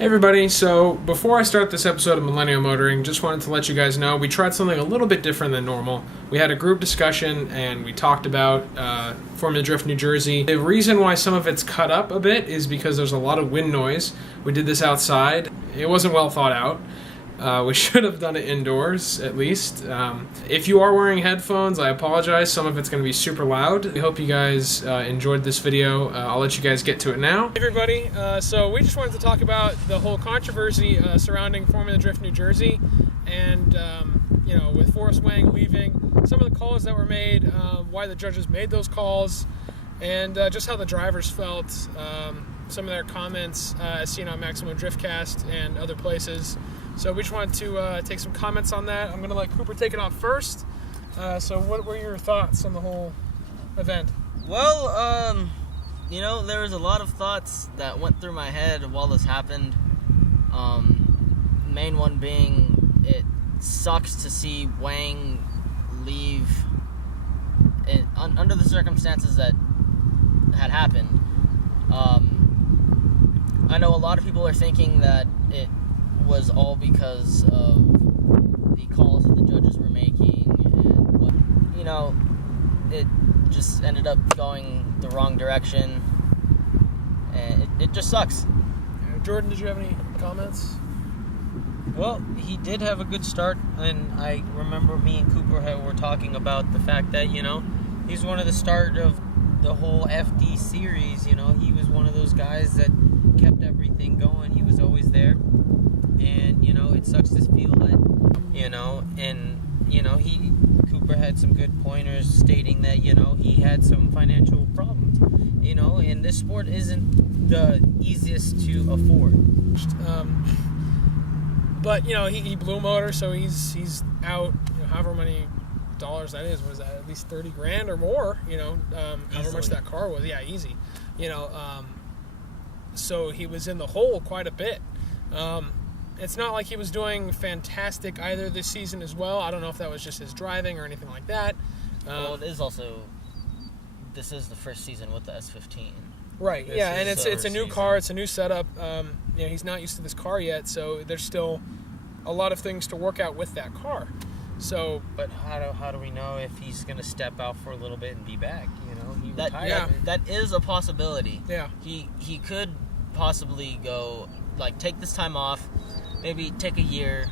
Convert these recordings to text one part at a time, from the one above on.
Hey everybody, so before I start this episode of Millennial Motoring, just wanted to let you guys know we tried something a little bit different than normal. We had a group discussion and we talked about Formula Drift New Jersey. The reason why some of it's cut up a bit is because there's a lot of wind noise. We did this outside. It wasn't well thought out. We should have done it indoors, at least. If you are wearing headphones, I apologize. Some of it's going to be super loud. We hope you guys enjoyed this video. I'll let you guys get to it now. Hey everybody, so we just wanted to talk about the whole controversy surrounding Formula Drift New Jersey and, you know, with Forrest Wang leaving, some of the calls that were made, why the judges made those calls, and just how the drivers felt, some of their comments as seen on Maximum Driftcast and other places. So we just wanted to take some comments on that. I'm going to let Cooper take it on first. So what were your thoughts on the whole event? Well, you know, there was a lot of thoughts that went through my head while this happened. Main one being, it sucks to see Wang leave under the circumstances that had happened. I know a lot of people are thinking that it was all because of the calls that the judges were making and what, you know, it just ended up going the wrong direction, and it just sucks. Jordan, did you have any comments? Well, he did have a good start, and I remember me and Cooper were talking about the fact that, you know, he's one of the start of the whole FD series. You know, he was one of those guys that kept everything going. He was always there. And, you know, it sucks to feel that, you know, and, you know, Cooper had some good pointers stating that, you know, he had some financial problems, you know, and this sport isn't the easiest to afford. But, you know, he blew a motor, so he's out, you know, however many dollars that is. Was that at least 30 grand or more, you know, however much that car was. Yeah, easy, you know, so he was in the hole quite a bit. It's not like he was doing fantastic either this season as well. I don't know if that was just his driving or anything like that. Well, it is also, this is the first season with the S15. Right, yeah, and it's a new car, it's a new setup. You know, he's not used to this car yet, so there's still a lot of things to work out with that car. So, but how do we know if he's going to step out for a little bit and be back? You know, he that is a possibility. Yeah, he could possibly go, like, take this time off. Maybe take a year,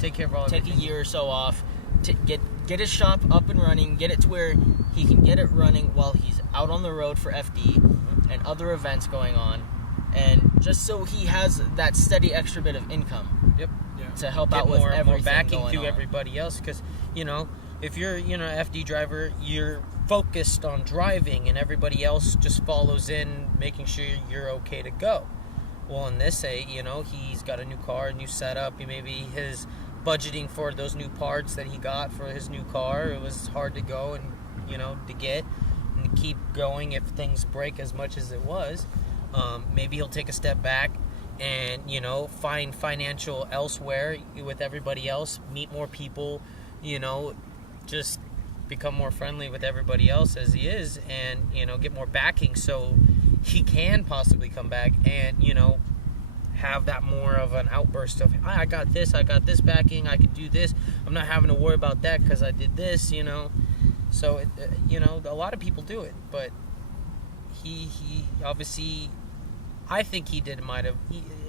take care of all. Take a year or so off, to get his shop up and running, get it to where he can get it running while he's out on the road for FD and other events going on, and just so he has that steady extra bit of income. Yep. Yeah. To help out with everything more backing going to on. Everybody else, because, you know, if you're, you know, FD driver, you're focused on driving, and everybody else just follows in, making sure you're okay to go. Well, in this, you know, he's got a new car, a new setup. Maybe his budgeting for those new parts that he got for his new car, it was hard to go and, you know, to get and to keep going if things break as much as it was. Maybe he'll take a step back and, you know, find financial elsewhere with everybody else, meet more people, you know, just become more friendly with everybody else as he is, and, you know, get more backing so he can possibly come back and, you know, have that more of an outburst of, I got this backing, I could do this, I'm not having to worry about that because I did this, you know. So, you know, a lot of people do it, but he obviously, I think he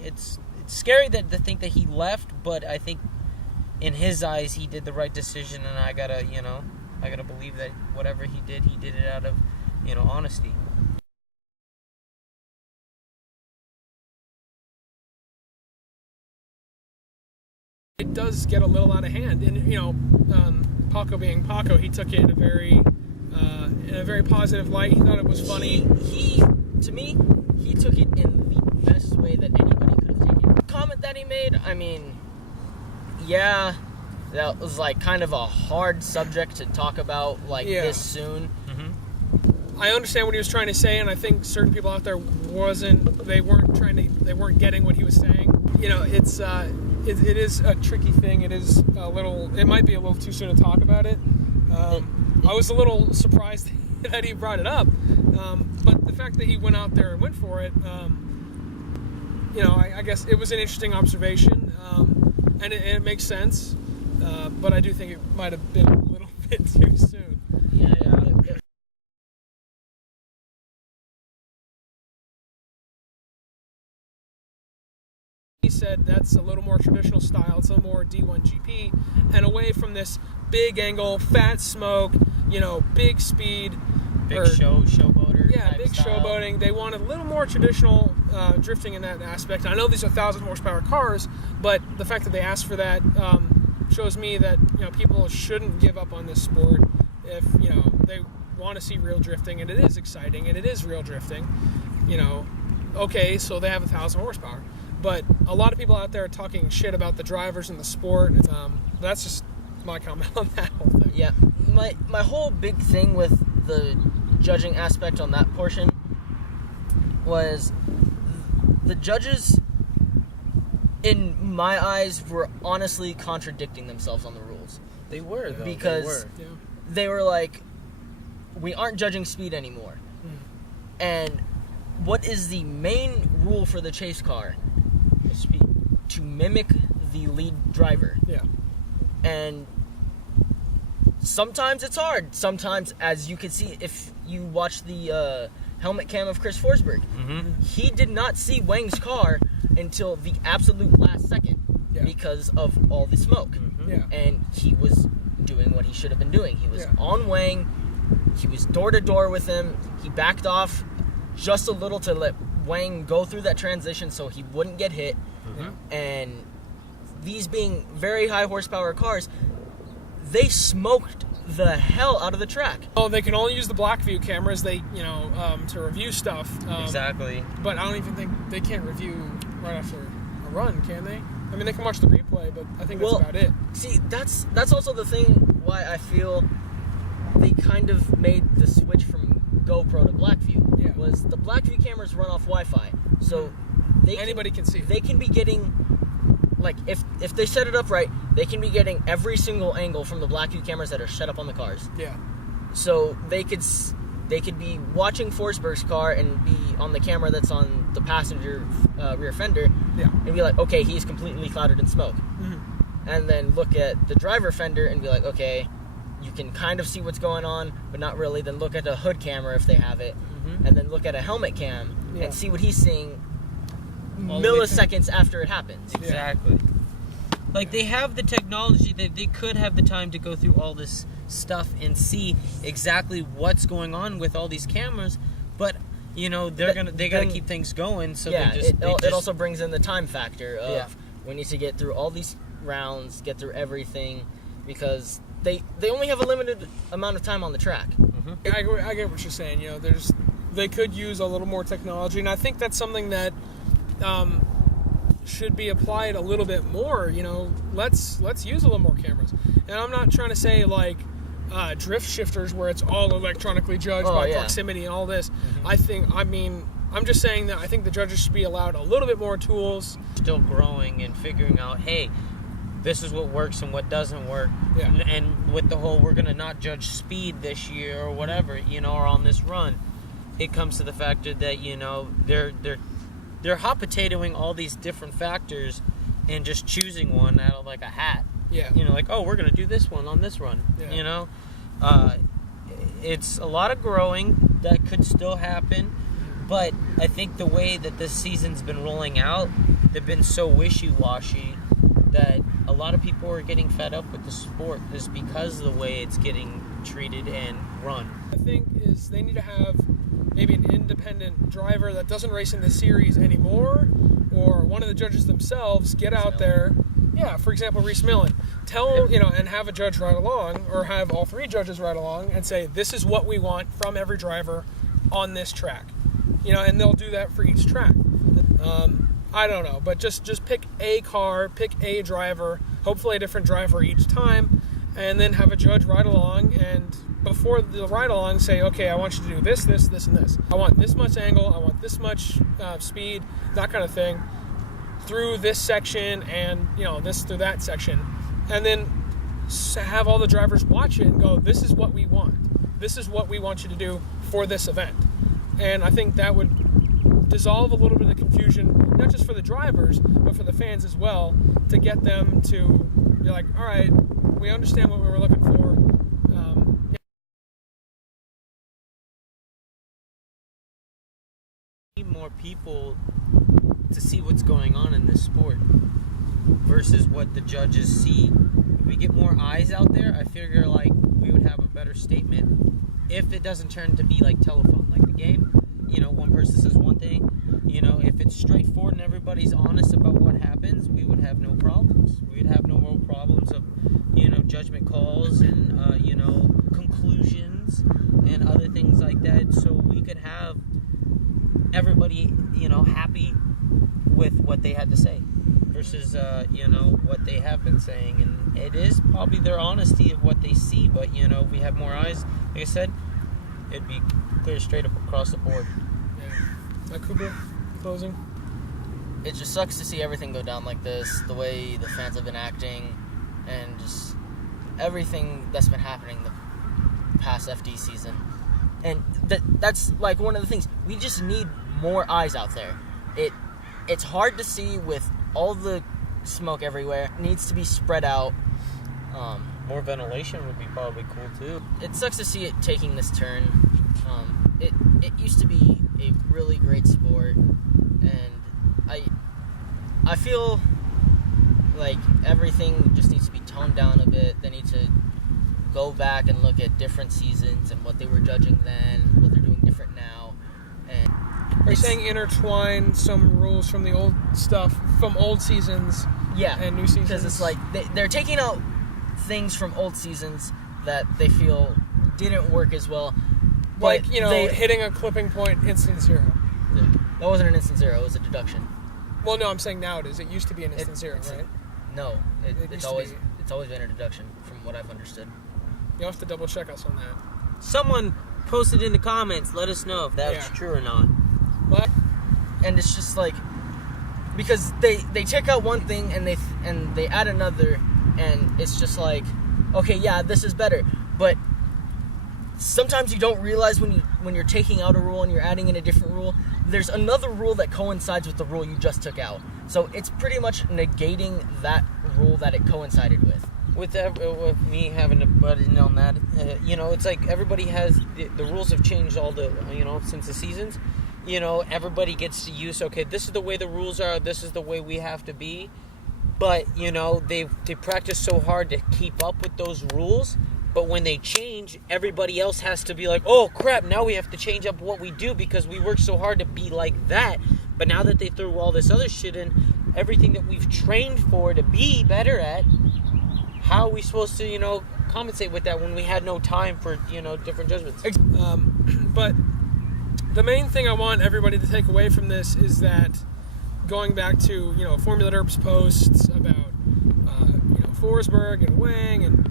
it's scary to think that he left, but I think in his eyes he did the right decision, and I gotta believe that whatever he did it out of, you know, honesty. it does get a little out of hand, and, you know, Paco being Paco, he took it in a very positive light. He thought it was funny. To me, he took it in the best way that anybody could have taken it. The comment that he made, I mean, yeah, that was like kind of a hard subject to talk about this soon. Mm-hmm. I understand what he was trying to say, and I think certain people out there they weren't getting what he was saying. You know, it is a tricky thing. It might be a little too soon to talk about it. I was a little surprised that he brought it up, but the fact that he went out there and went for it, I guess it was an interesting observation, and it makes sense, but I do think it might have been a little bit too soon. Yeah. He said that's a little more traditional style. It's a little more D1 GP, and away from this big angle, fat smoke, big speed, Big showboater. Yeah, type big style. showboating. They want a little more traditional drifting in that aspect. I know these are 1,000 horsepower cars, but the fact that they asked for that shows me that people shouldn't give up on this sport if they want to see real drifting, and it is exciting, and it is real drifting. Okay, so they have 1,000 horsepower. But a lot of people out there are talking shit about the drivers in the sport. That's just my comment on that whole thing. Yeah, my whole big thing with the judging aspect on that portion was the judges, in my eyes, were honestly contradicting themselves on the rules. They were, though. Because they were like, we aren't judging speed anymore. And what is the main rule for the chase car? Speed. To mimic the lead driver. Yeah. And sometimes it's hard. Sometimes, as you can see if you watch the helmet cam of Chris Forsberg, he did not see Wang's car until the absolute last second because of all the smoke. Yeah. And he was doing what he should have been doing. He was on Wang. He was door to door with him. He backed off just a little to let Wang go through that transition so he wouldn't get hit. And these being very high horsepower cars, they smoked the hell out of the track. Oh, they can only use the black view cameras. They, to review stuff. Exactly. But I don't even think they can't review right after a run, can they? I mean, they can watch the replay, but I think that's about it. See, that's also the thing why I feel they kind of made the switch from GoPro to Blackview. Yeah. Was the Blackview cameras run off Wi-Fi, so anybody can see. They can be getting, like, if they set it up right, they can be getting every single angle from the Blackview cameras that are set up on the cars. Yeah. So they could be watching Forsberg's car and be on the camera that's on the passenger rear fender, and be like, okay, he's completely clouded in smoke. And then look at the driver fender and be like, okay, you can kind of see what's going on, but not really. Then look at the hood camera if they have it, and then look at a helmet cam and see what he's seeing milliseconds after it happens. Exactly. Like, they have the technology that they could have the time to go through all this stuff and see exactly what's going on with all these cameras, but they gotta keep things going. So it also brings in the time factor of we need to get through all these rounds, get through everything, because they only have a limited amount of time on the track. I get what you're saying. They could use a little more technology, and I think that's something that should be applied a little bit more. Let's use a little more cameras. And I'm not trying to say like drift shifters where it's all electronically judged by proximity and all this. I'm just saying that I think the judges should be allowed a little bit more tools. Still growing and figuring out, hey, this is what works and what doesn't work. Yeah. And with the whole, we're gonna not judge speed this year or whatever, or on this run, it comes to the factor that they're hot potatoing all these different factors and just choosing one out of like a hat. Yeah. Like, oh, we're gonna do this one on this run. Yeah. It's a lot of growing that could still happen, but I think the way that this season's been rolling out, they've been so wishy-washy that a lot of people are getting fed up with the sport is because of the way it's getting treated and run. I think is they need to have maybe an independent driver that doesn't race in the series anymore, or one of the judges themselves get out there. Yeah, for example, Reese Millen. And have a judge ride along, or have all three judges ride along and say, this is what we want from every driver on this track. And they'll do that for each track. I don't know, but just pick a car, pick a driver, hopefully a different driver each time, and then have a judge ride along, and before the ride along say, okay, I want you to do this, this, this, and this. I want this much angle, I want this much speed, that kind of thing, through this section, and this through that section. And then have all the drivers watch it and go, this is what we want. This is what we want you to do for this event. And I think that would dissolve a little bit of the confusion, not just for the drivers, but for the fans as well, to get them to be like, all right, we understand what we were looking for. Need more people to see what's going on in this sport versus what the judges see. If we get more eyes out there, I figure like we would have a better statement. If it doesn't turn to be like telephone, like the game, one person says one thing, if it's straightforward and everybody's honest about what happens, we would have no problems. We'd have no more problems of, judgment calls and, conclusions and other things like that. So we could have everybody, happy with what they had to say versus, what they have been saying. And it is probably their honesty of what they see, but, we have more eyes. Like I said, it'd be clear straight up across the board. Yeah. Cooper, closing? It just sucks to see everything go down like this, the way the fans have been acting, and just everything that's been happening the past FD season. And that's like one of the things. We just need more eyes out there. It's hard to see with all the smoke everywhere. It needs to be spread out. More ventilation would be probably cool too. It sucks to see it taking this turn. It used to be a really great sport, and I feel like everything just needs to be toned down a bit. They need to go back and look at different seasons and what they were judging then, what they're doing different now. And are you saying intertwine some rules from the old stuff, from old seasons, and new seasons? Because it's like they're taking out things from old seasons that they feel didn't work as well. Like, hitting a clipping point, instant zero. Yeah. That wasn't an instant zero, it was a deduction. Well, no, I'm saying now it is. It used to be an instant zero, right? No, it's always been a deduction from what I've understood. You'll have to double check us on that. Someone posted in the comments, let us know if that's true or not. What? And it's just like, because they take out one thing and they add another, and it's just like, okay, yeah, this is better, but sometimes you don't realize when you're taking out a rule and you're adding in a different rule, there's another rule that coincides with the rule you just took out. So it's pretty much negating that rule that it coincided with. With me having to butt in on that, it's like everybody has the rules have changed all the since the seasons. Everybody gets to use, okay, this is the way the rules are, this is the way we have to be. But they practice so hard to keep up with those rules. But when they change, everybody else has to be like, oh crap, now we have to change up what we do because we worked so hard to be like that. But now that they threw all this other shit in, everything that we've trained for to be better at, how are we supposed to, compensate with that when we had no time for, different judgments? But the main thing I want everybody to take away from this is that going back to, Formula Derp's posts about, Forsberg and Wang and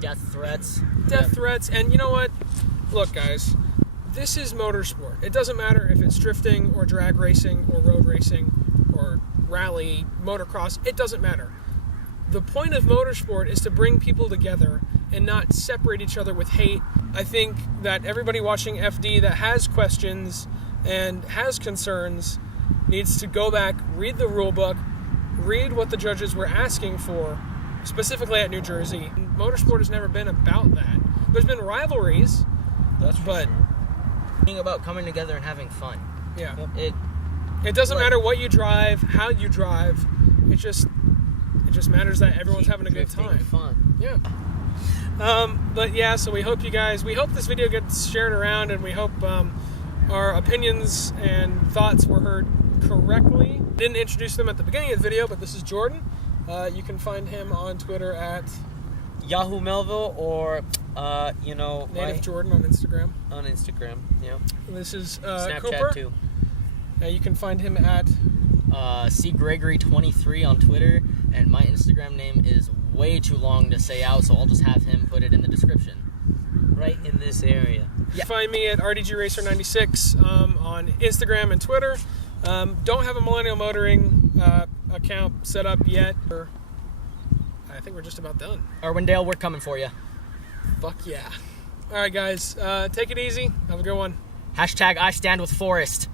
death threats. And you know what? Look, guys, this is motorsport. It doesn't matter if it's drifting or drag racing or road racing or rally, motocross. It doesn't matter. The point of motorsport is to bring people together and not separate each other with hate. I think that everybody watching FD that has questions and has concerns needs to go back, read the rule book, read what the judges were asking for, specifically at New Jersey. Motorsport has never been about that. There's been rivalries, but being about coming together and having fun. Yeah. It doesn't matter what you drive, how you drive. It just matters that everyone's having a good time. Fun. Yeah. But yeah, so we hope this video gets shared around, and we hope our opinions and thoughts were heard correctly. Didn't introduce them at the beginning of the video, but this is Jordan. You can find him on Twitter at Yahoo Melville or Native Jordan on Instagram. On Instagram, yeah. This is Snapchat Cooper. too. You can find him at CGregory23 on Twitter, and my Instagram name is way too long to say out, so I'll just have him put it in the description. Right in this area. Yeah. Find me at RDGRacer96 on Instagram and Twitter. Don't have a Millennial Motoring account set up yet. I think we're just about done. Arwindale, we're coming for you. Fuck yeah. All right, guys. Take it easy. Have a good one. # I stand with Forrest.